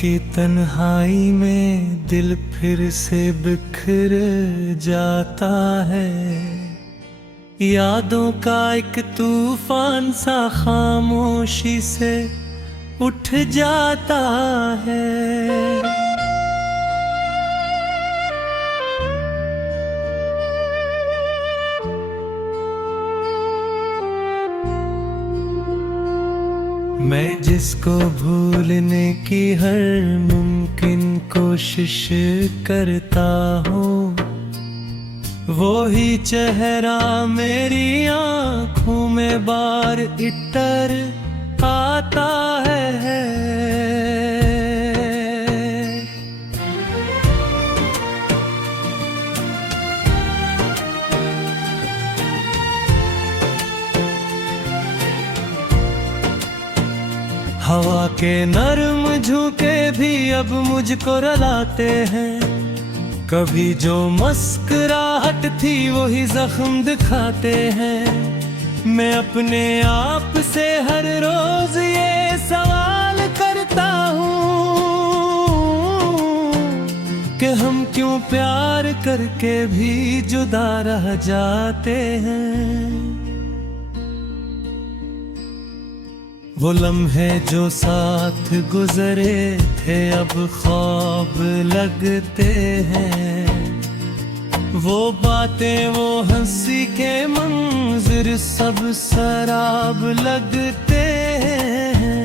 की तन्हाई में दिल फिर से बिखर जाता है। यादों का एक तूफान सा खामोशी से उठ जाता है। मैं जिसको भूलने की हर मुमकिन कोशिश करता हूँ, वो ही चेहरा मेरी आँखों में बार इतर आता है। हवा के नरम झोंके भी अब मुझको रुलाते हैं। कभी जो मुस्कुराहट थी वही जख्म दिखाते हैं। मैं अपने आप से हर रोज ये सवाल करता हूँ कि हम क्यों प्यार करके भी जुदा रह जाते हैं। वो लम्हे जो साथ गुजरे थे अब ख्वाब लगते हैं। वो बातें वो हंसी के मंजर सब शराब लगते हैं।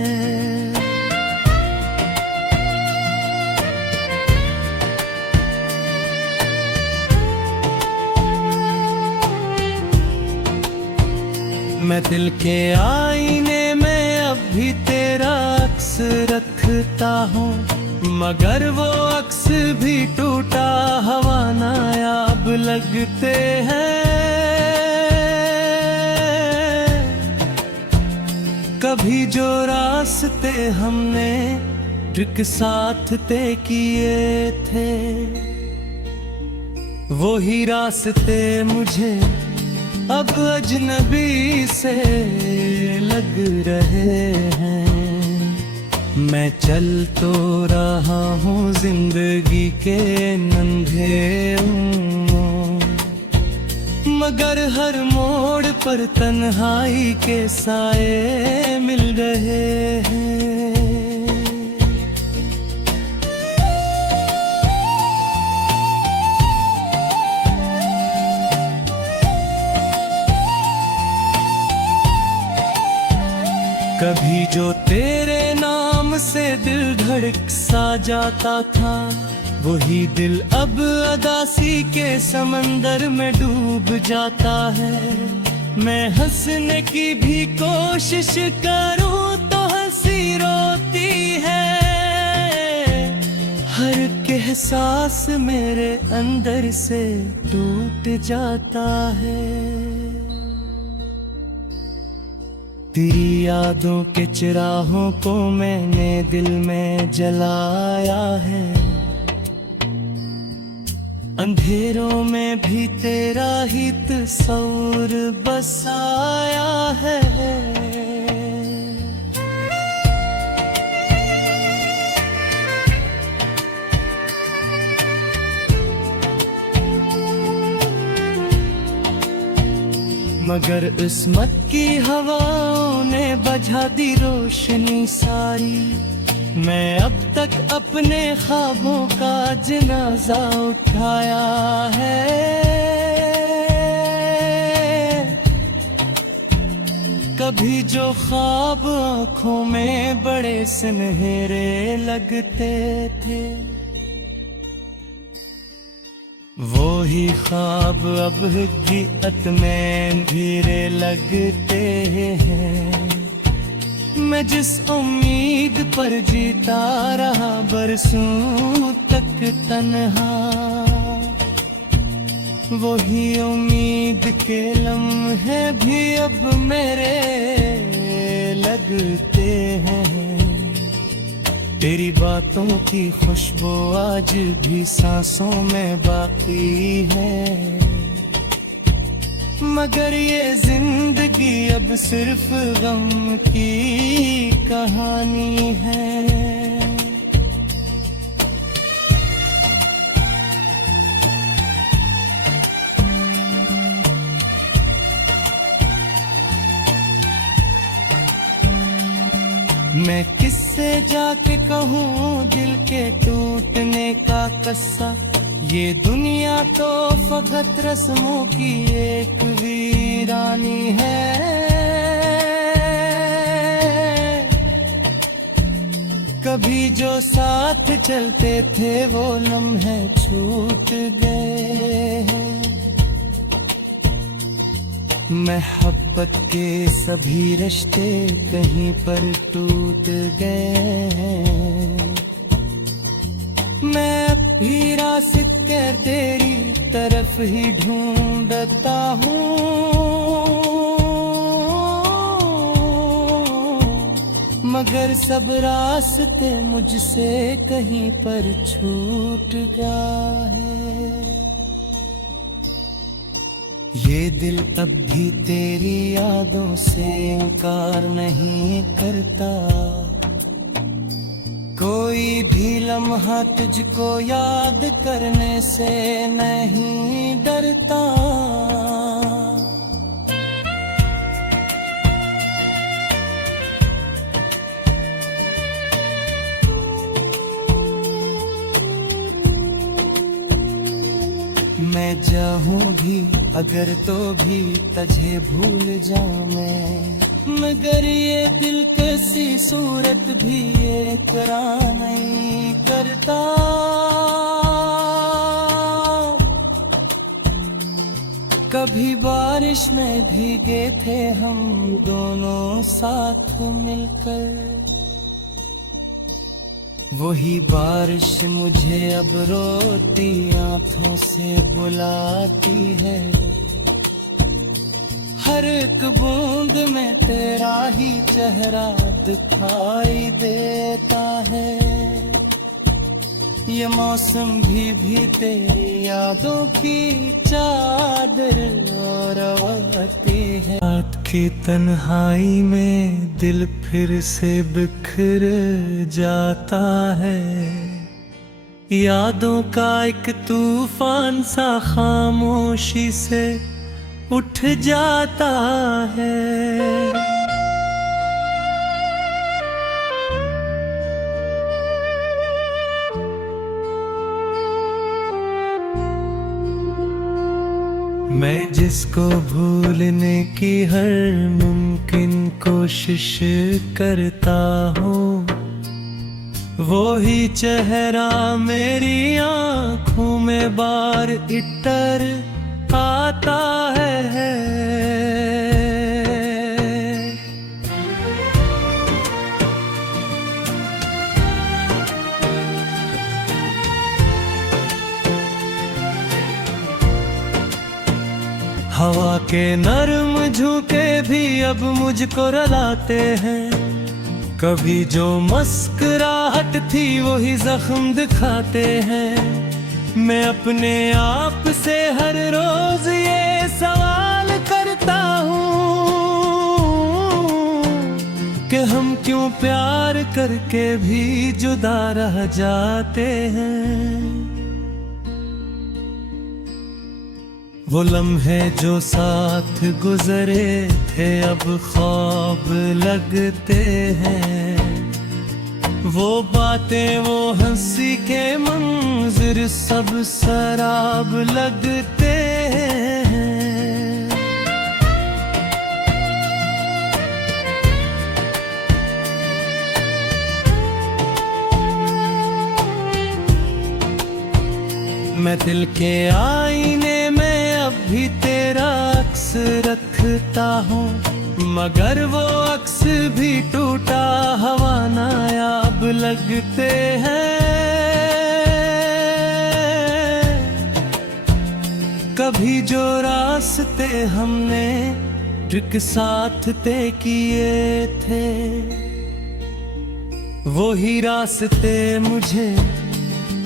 मैं दिल के आईने में भी तेरा अक्स रखता हूँ, मगर वो अक्स भी टूटा हवा नायाब लगते हैं। कभी जो रास्ते हमने एक साथ तय किए थे, वो ही रास्ते मुझे अब अजनबी से लग रहे हैं। मैं चल तो रहा हूँ जिंदगी के नंगे मगर हर मोड़ पर तन्हाई के साए मिल रहे हैं। कभी जो तेरे नाम से दिल धड़क सा जाता था, वही दिल अब अदासी के समंदर में डूब जाता है। मैं हंसने की भी कोशिश करूं तो हंसी रोती है। हर एहसास मेरे अंदर से टूट जाता है। तेरी यादों के चिराहों को मैंने दिल में जलाया है। अंधेरों में भी तेरा ही तस्वीर बसाया है। मगर किस्मत की हवाओं ने बुझा दी रोशनी सारी। मैं अब तक अपने ख्वाबों का जनाजा उठाया है। कभी जो ख्वाब आँखों में बड़े सुनहरे लगते थे, वो ही ख्वाब अब हकीकत में धीरे लगते हैं। मैं जिस उम्मीद पर जीता रहा बरसों तक तन्हा, वही उम्मीद के लम्हे भी अब मेरे लगते हैं। तेरी बातों की खुशबू आज भी सांसों में बाकी है। मगर ये जिंदगी अब सिर्फ गम की कहानी है। जाके कहूँ दिल के टूटने का कस्सा। ये दुनिया तो फकत रस्मों की एक वीरानी है। कभी जो साथ चलते थे वो लम्हे छूट गए हैं। मोहब्बत के सभी रिश्ते कहीं पर टूट गए हैं। मैं अब भी रास्ते तेरी तरफ ही ढूंढता हूँ, मगर सब रास्ते मुझसे कहीं पर छूट गया है। ये दिल अब भी तेरी यादों से इनकार नहीं करता। कोई भी लम्हा तुझको याद करने से नहीं डरता। मैं चाहूँ भी अगर तो भी तुझे भूल जाऊँ मैं, मगर ये दिल किसी सूरत भी इकरार नहीं करता। कभी बारिश में भीगे थे हम दोनों साथ मिलकर। वही बारिश मुझे अब रोती आंखों से बुलाती है। हर एक बूंद में तेरा ही चेहरा दिखाई देता है। ये मौसम भी तेरी यादों की चादर ओढ़ती है। रात की तन्हाई में दिल फिर से बिखर जाता है। यादों का एक तूफान सा खामोशी से उठ जाता है। मैं जिसको भूलने की हर मुमकिन कोशिश करता हूँ, वो ही चेहरा मेरी आँखों में बार इतर आता है। हवा के नर्म झोंके भी अब मुझको रुलाते हैं। कभी जो मुस्कुराहट थी वही जख्म दिखाते हैं। मैं अपने आप से हर रोज ये सवाल करता हूँ कि हम क्यों प्यार करके भी जुदा रह जाते हैं। वो लम्हे जो साथ गुजरे थे अब ख्वाब लगते हैं। वो बातें वो हंसी के मंजर सब शराब लगते हैं। मैं दिल के आईने अब भी तेरा अक्स रखता हूँ, मगर वो अक्स भी टूटा हवा नायाब लगते हैं। कभी जो रास्ते हमने एक साथ तय किए थे, वो ही रास्ते मुझे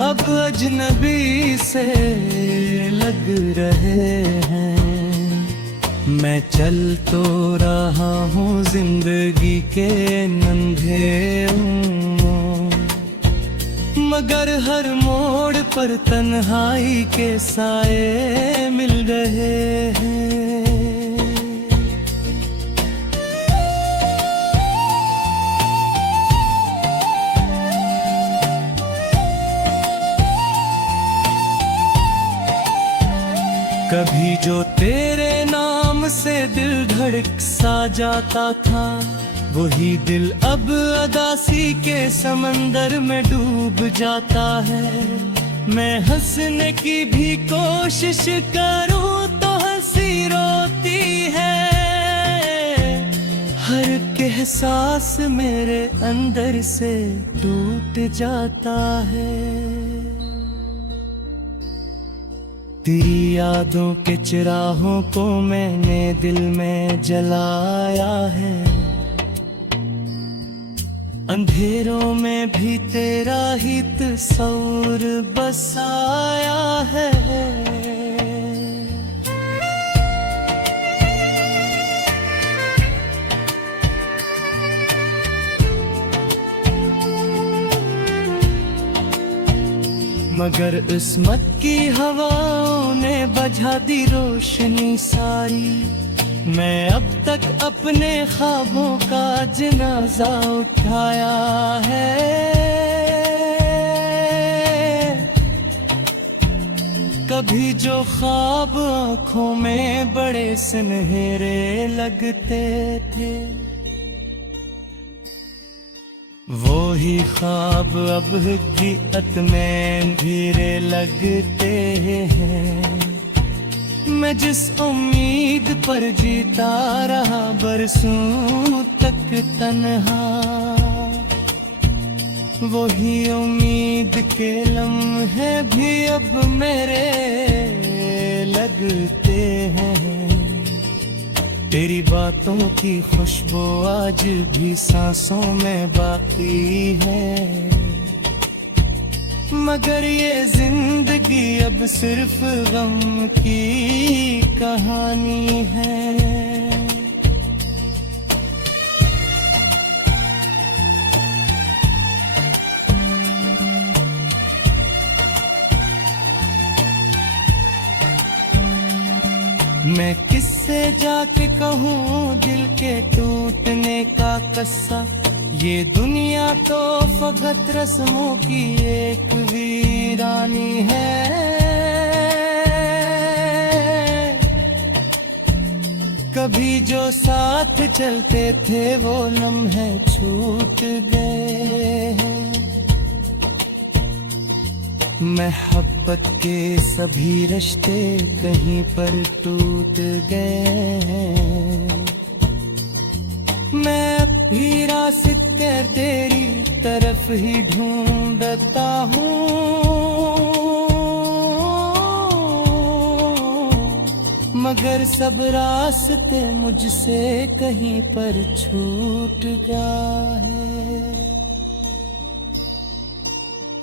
अब अजनबी से लग रहे हैं। मैं चल तो रहा हूँ जिंदगी के नंगे मगर हर मोड़ पर तन्हाई के साए मिल रहे हैं। कभी जो तेरे नाम से दिल धड़क सा जाता था, वही दिल अब अदासी के समंदर में डूब जाता है। मैं हंसने की भी कोशिश करूं तो हंसी रोती है। हर एहसास मेरे अंदर से टूट जाता है। तेरी यादों के चिराहों को मैंने दिल में जलाया है। अंधेरों में भी तेरा ही तस्वीर बसाया है। मगर किस्मत की हवाओं ने बुझा दी रोशनी सारी। मैं अब तक अपने ख्वाबों का जनाजा उठाया है। कभी जो ख्वाब आँखों में बड़े सुनहरे लगते थे, वो ही ख्वाब अब हकीकत में धीरे लगते हैं। मैं जिस उम्मीद पर जीता रहा बरसों तक तन्हा, वही उम्मीद के लम्हे भी अब मेरे लगते हैं। तेरी बातों की खुशबू आज भी सांसों में बाकी है। मगर ये जिंदगी अब सिर्फ गम की कहानी है। मैं किससे जाके कहूँ दिल के टूटने का किस्सा। ये दुनिया तो फकत रस्मों की एक वीरानी है। कभी जो साथ चलते थे वो लम्हे छूट गए हैं। मोहब्बत के सभी रिश्ते कहीं पर टूट गए हैं। मैं भी रास्ते तेरी तरफ ही ढूंढता हूँ, मगर सब रास्ते मुझसे कहीं पर छूट गया है।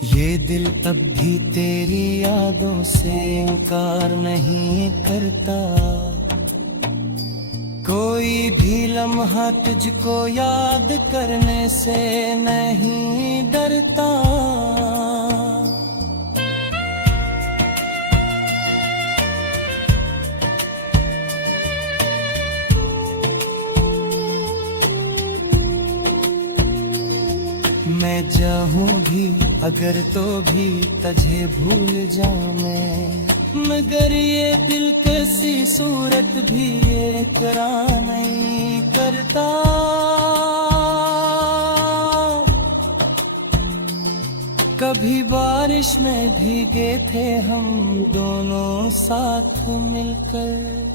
ये दिल अब भी तेरी यादों से इनकार नहीं करता। कोई भी लम्हा तुझको याद करने से नहीं डरता। मैं चाहूँ भी अगर तो भी तुझे भूल जाऊँ मैं, मगर ये दिल किसी सूरत भी इकरार नहीं करता। कभी बारिश में भीगे थे हम दोनों साथ मिलकर,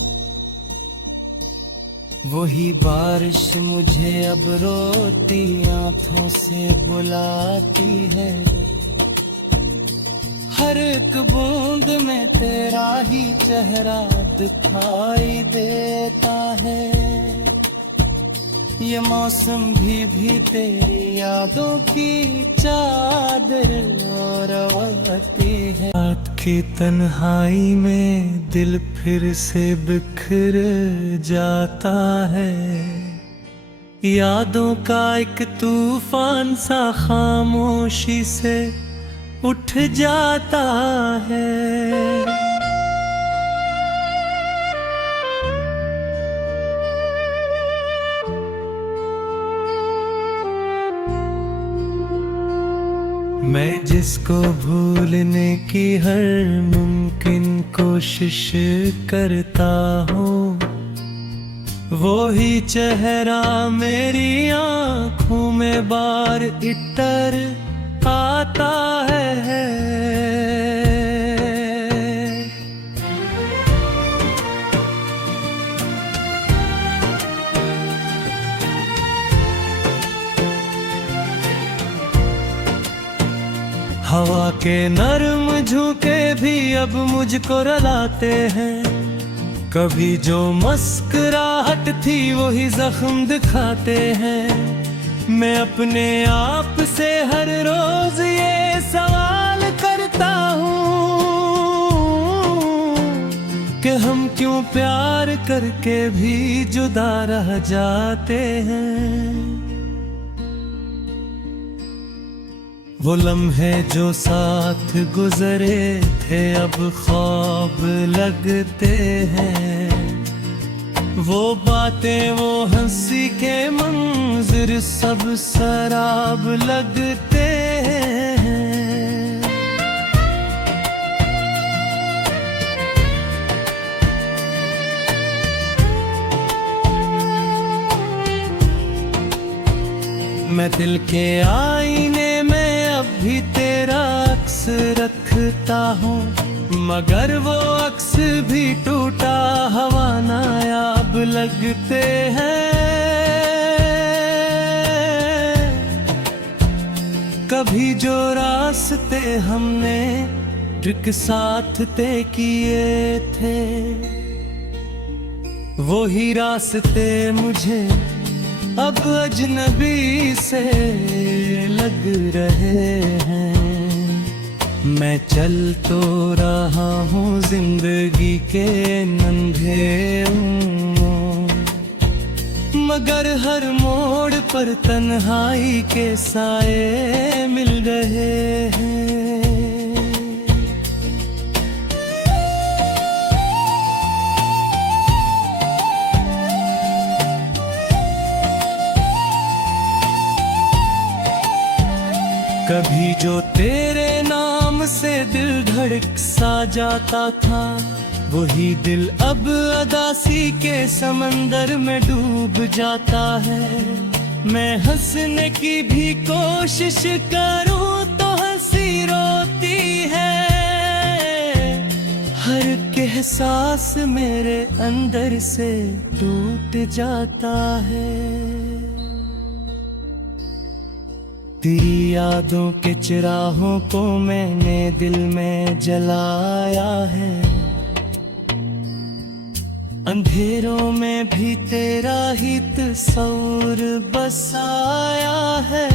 वही बारिश मुझे अब रोती आंखों से बुलाती है। हर एक बूंद में तेरा ही चेहरा दिखाई देता है। ये मौसम भी तेरी यादों की चादर ओढ़ती है। रात की तन्हाई में दिल फिर से बिखर जाता है। यादों का एक तूफान सा खामोशी से उठ जाता है। मैं जिसको भूलने की हर मुमकिन कोशिश करता हूँ, वो ही चेहरा मेरी आँखों में बार इतर आता है। हवा के नरम झोंके भी अब मुझको रुलाते हैं। कभी जो मुस्कुराहट थी वही जख्म दिखाते हैं। मैं अपने आप से हर रोज ये सवाल करता हूँ कि हम क्यों प्यार करके भी जुदा रह जाते हैं। वो लम्हे जो साथ गुजरे थे अब ख्वाब लगते हैं। वो बातें वो हंसी के मंजर सब शराब लगते हैं। मैं दिल के आईने में भी तेरा अक्स रखता हूँ, मगर वो अक्स भी टूटा हवा नायाब लगते हैं। कभी जो रास्ते हमने एक साथ तय किए थे, वो ही रास्ते मुझे अब अजनबी से लग रहे हैं। मैं चल तो रहा हूँ जिंदगी के नंगे मोड़, मगर हर मोड़ पर तन्हाई के साए मिल रहे हैं। कभी जो तेरे नाम से दिल धड़क सा जाता था, वही दिल अब अदासी के समंदर में डूब जाता है। मैं हंसने की भी कोशिश करूं तो हंसी रोती है। हर एहसास मेरे अंदर से टूट जाता है। तेरी यादों के चिराहों को मैंने दिल में जलाया है। अंधेरों में भी तेरा ही तस्वीर बसाया है।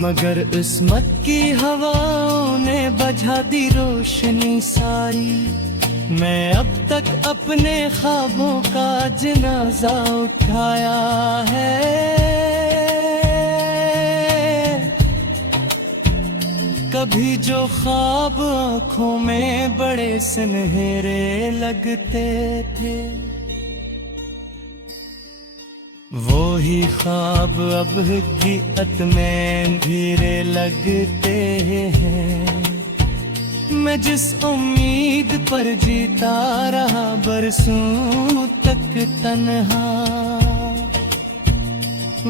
मगर किस्मत की हवाओं ने बुझा दी रोशनी सारी। मैं अब तक अपने ख्वाबों का जनाजा उठाया है। कभी जो ख्वाब आँखों में बड़े सुनहरे लगते थे, वो ही ख्वाब अब हकीकत में धीरे लगते हैं। मैं जिस उम्मीद पर जीता रहा बरसों तक तन्हा,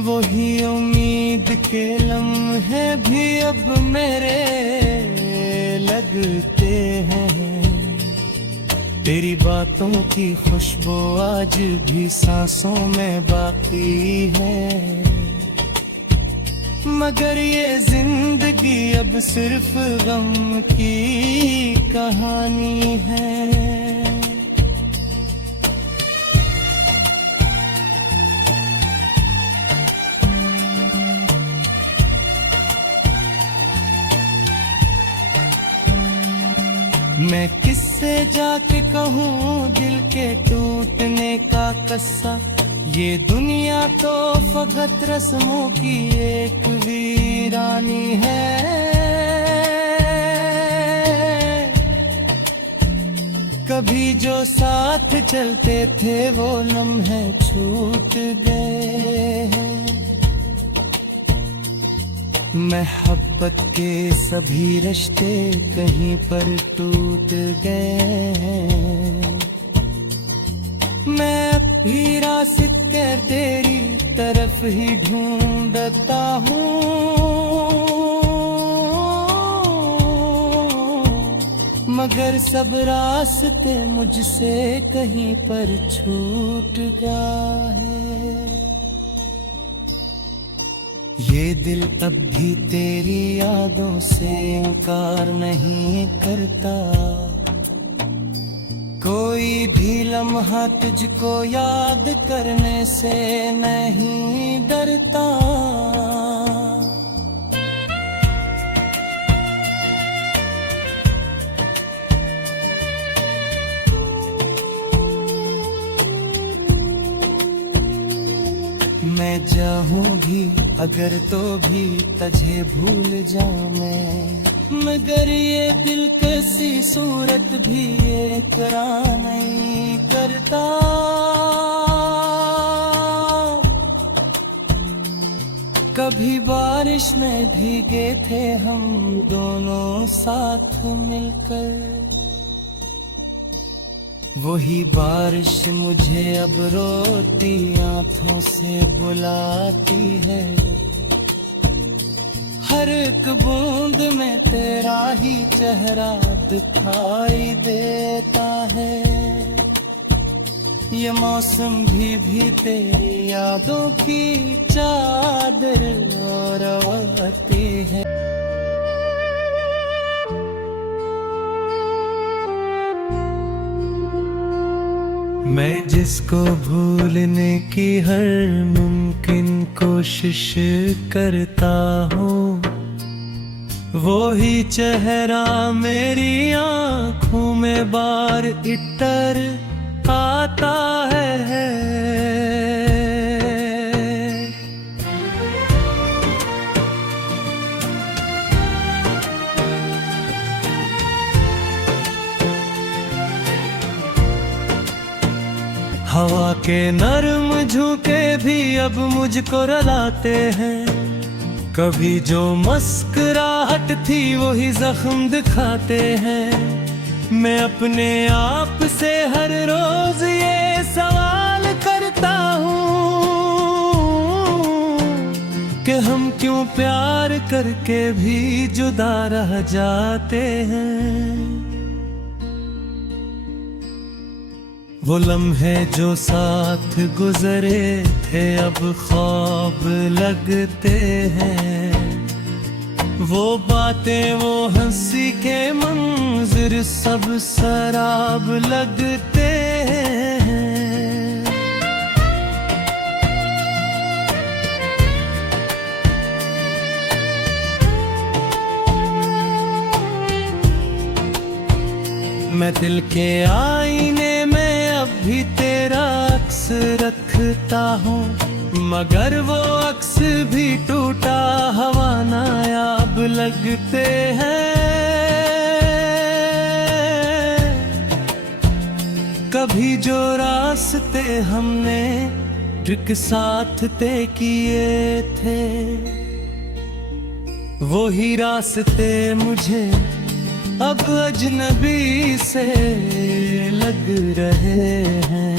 वही उम्मीद के लम्हे भी अब मेरे लगते हैं। तेरी बातों की खुशबू आज भी सांसों में बाकी है। मगर ये जिंदगी अब सिर्फ गम की कहानी है। मैं किससे जाके कहूँ दिल के टूटने का किस्सा। ये दुनिया तो फकत रस्मों की एक वीरानी है। कभी जो साथ चलते थे वो लम्हे छूट गए हैं। मोहब्बत के सभी रिश्ते कहीं पर टूट गए हैं। मैं भी रास्ते तेरी तरफ ही ढूंढता हूँ, मगर सब रास्ते मुझसे कहीं पर छूट गया है। ये दिल अब भी तेरी यादों से इनकार नहीं करता, कोई भी लम्हा तुझको याद करने से नहीं डरता। मैं चाहूं भी अगर तो भी तुझे भूल जाऊं मैं, मगर ये दिल किसी सूरत भी इकरार नहीं करता। कभी बारिश में भीगे थे हम दोनों साथ मिलकर, वही बारिश मुझे अब रोती आंखों से बुलाती है। हर एक बूंद में तेरा ही चेहरा दिखाई देता है। ये मौसम भी तेरी यादों की चादर ओढ़ती है। मैं जिसको भूलने की हर मुमकिन कोशिश करता हूँ, वो ही चेहरा मेरी आँखों में बार इतर आता है। हवा के नरम झोंके भी अब मुझको रुलाते हैं, कभी जो मुस्कुराहट थी वही जख्म दिखाते हैं। मैं अपने आप से हर रोज ये सवाल करता हूँ कि हम क्यों प्यार करके भी जुदा रह जाते हैं। वो लम्हे जो साथ गुजरे थे अब ख्वाब लगते हैं, वो बातें वो हंसी के मंजर सब शराब लगते हैं। मैं दिल के आईने में अब भी तेरा अक्स रखता हूँ, मगर वो अक्स भी टूटा हवा नायाब लगते हैं। कभी जो रास्ते हमने एक साथ तय किए थे, वो ही रास्ते मुझे अब अजनबी से लग रहे हैं।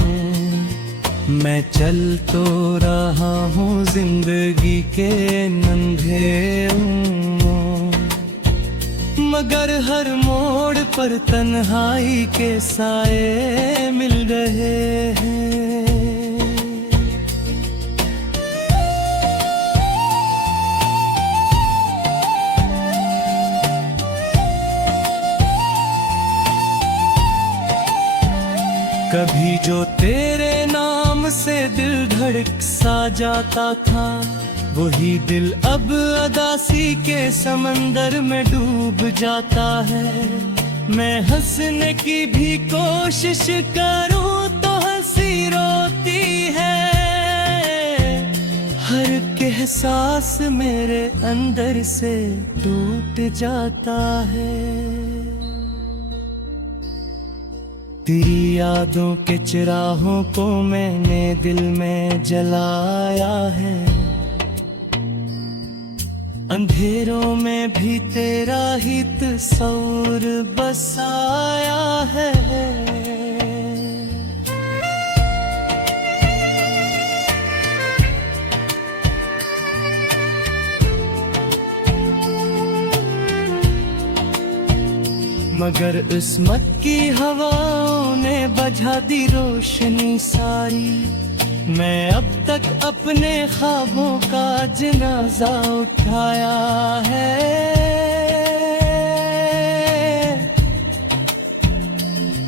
मैं चल तो रहा हूँ जिंदगी के नन्हे मगर हर मोड़ पर तन्हाई के साए मिल रहे हैं। कभी जो तेरे नाम से दिल धड़क सा जाता था, वही दिल अब अदासी के समंदर में डूब जाता है। मैं हंसने की भी कोशिश करूं तो हंसी रोती है। हर एहसास मेरे अंदर से टूट जाता है। तेरी यादों के चिराहों को मैंने दिल में जलाया है, अंधेरों में भी तेरा ही तस्वीर बसाया है। मगर किस्मत की हवाओं ने बुझा दी रोशनी सारी, मैं अब तक अपने ख्वाबों का जनाजा उठाया है।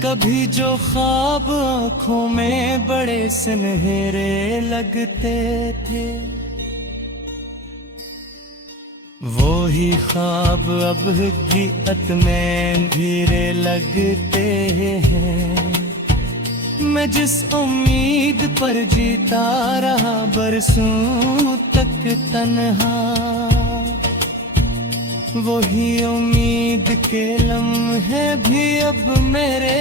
कभी जो ख्वाब आँखों में बड़े सुनहरे लगते थे, वो ही ख्वाब अब हकीकत में धीरे लगते हैं। मैं जिस उम्मीद पर जीता रहा बरसों तक तन्हा, वही उम्मीद के लम्हे भी अब मेरे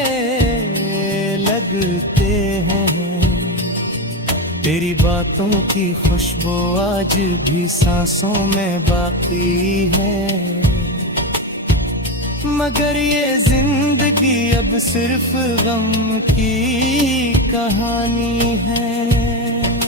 लगते हैं। तेरी बातों की खुशबू आज भी सांसों में बाकी है, मगर ये जिंदगी अब सिर्फ गम की कहानी है।